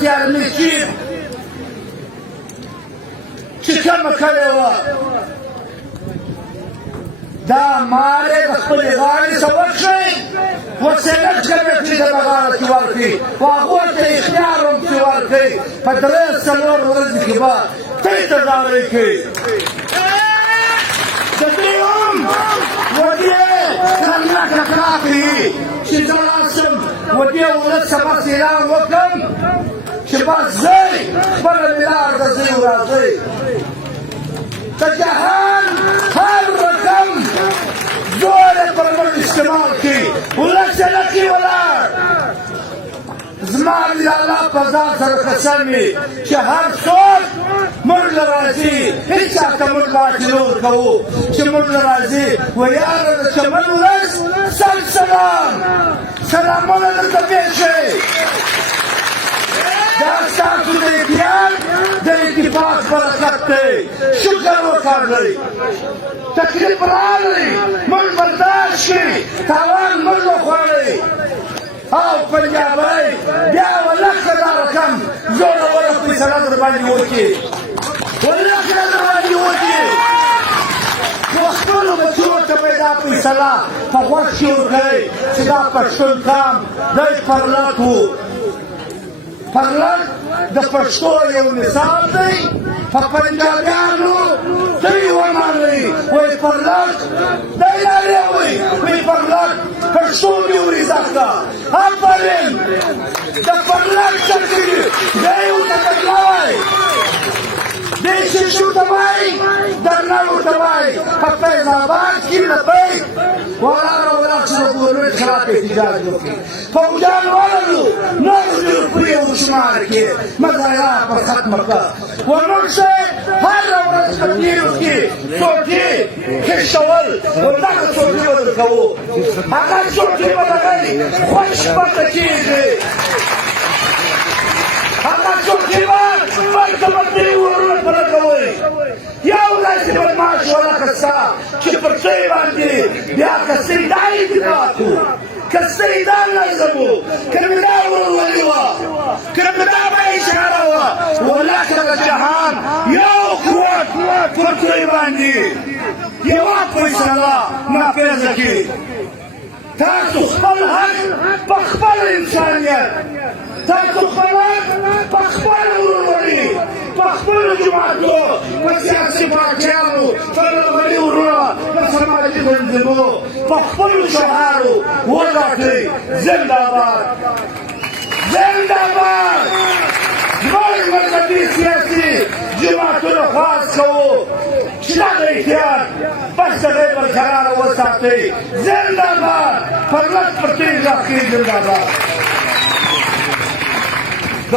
تیارمی چی چې کمه کړې وه دا مارې د خپلې غاړې څه وکړئ وسیلت کمیټې ته په غاړه کې ورکړي خو هغوی ته اختیار هم پرې ورکړي په 3-4 ورځې کې به ته یې تداوی کړي د دې هم ودې کرنکه کاکړي چې زه راشم ودې ولس ته بس اعلان وکړم چې بس ځئ خپله ملار ته ځئ راځئ د جهان هر رقم زور یې پر موږ استعمال کړي ولس یې نه کړي ولاړ زما د الله په ځان سره قسم وي چې هر څوک موږ له راځي هېڅ چا ته موږ ماتې نه ورکوو چې موږ له راځي ویاره د چمن ولس سلام سلامونه درته پېښ شي دا ستاسو د اتحاد د اتفاق برکت دی شکر وکړئ تکلیف راغلی موږ برداشت کړي تاوان موږ وخوړئ او پنجابی بیا ولکه دا رقم زوروره فیصله در باندې وکړي ولکه در باندې وکړي خو خپلو بچو ته به یې دا فیصله په غوږ کې ورکوئ چې دا پښتون قام دی پرلک و پرلک د پښتو یو مثال دی په پنجابیانو ته یې ومانئ وایي پرلک دی نارې وایي وایي پرلک پښتو مې ور زده کړه آفرین د پرلک څخه دی ورته تکړه دی شیشو ته وایي درنه ورته وایي په فیض آباد کې لبیک ولاړه ولاړ چې د ګورنمنټ خلاف احتجاج وکړي فوجان ولرو نور دې په یو شمار کې مزایات پر ختمه کړه وموږ هر ورځ په تیرو کې څوکۍ کښول همدغه څوکۍ به درکوو هغه څوکۍ به دغه خوشبخته کېږي هغه څوکۍ به ورته به درې ورونه پوره کوئ یو داسې بدماش ولکه ستا چې پر څه یې باندې بیا کسۍ دا اتفاق و کسۍ دا نظم و که مې دا ورورولي وه که مې دا به اشاره وه ولکه د جهان یو قوت پر څه یې باندې یوه فیصله نافظه کړي تاسو خپل حق په خپل انسانیت تاسو خپل حق په خپل ورورولي په خپلو جماعتو په سیاسي پارټیانو په رغړي وروڼه په سماجي تنظیمونو په خپلو شعارو وګټئ زنده‌باد زنده‌باد زموږ مذهبي سیاسي جماعتونه خواست کوو چې دغه احتیاط بس دغه یې برقراره وساتئ زنده‌باد پرلک پر تېز راښکي زنده‌باد